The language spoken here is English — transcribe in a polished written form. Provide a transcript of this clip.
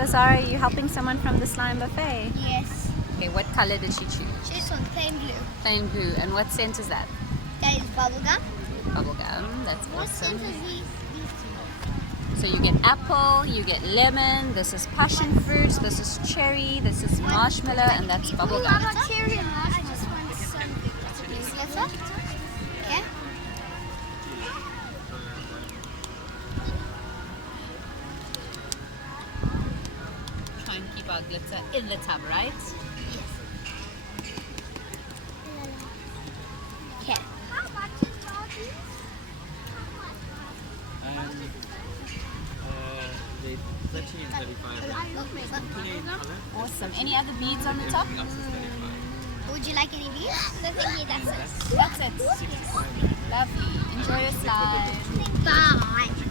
So Zara, are you helping someone from the slime buffet? Yes. Okay, what color did she choose? This one, plain blue. Plain blue. And what scent is that? That is bubblegum. Bubblegum. That's What scent awesome. is these two? So you get apple, you get lemon, this is passion fruit, this is cherry, this is marshmallow, and that's Ooh, bubblegum. how about cherry and marshmallow? I just want some. That's up. Okay. Try and keep our glitter in the tub, right? Okay. How much is all these? They 30 and 35. Awesome. Any other beads on the top? Would you like any beads? That's it. That's it. Lovely. Enjoy your slide. Bye.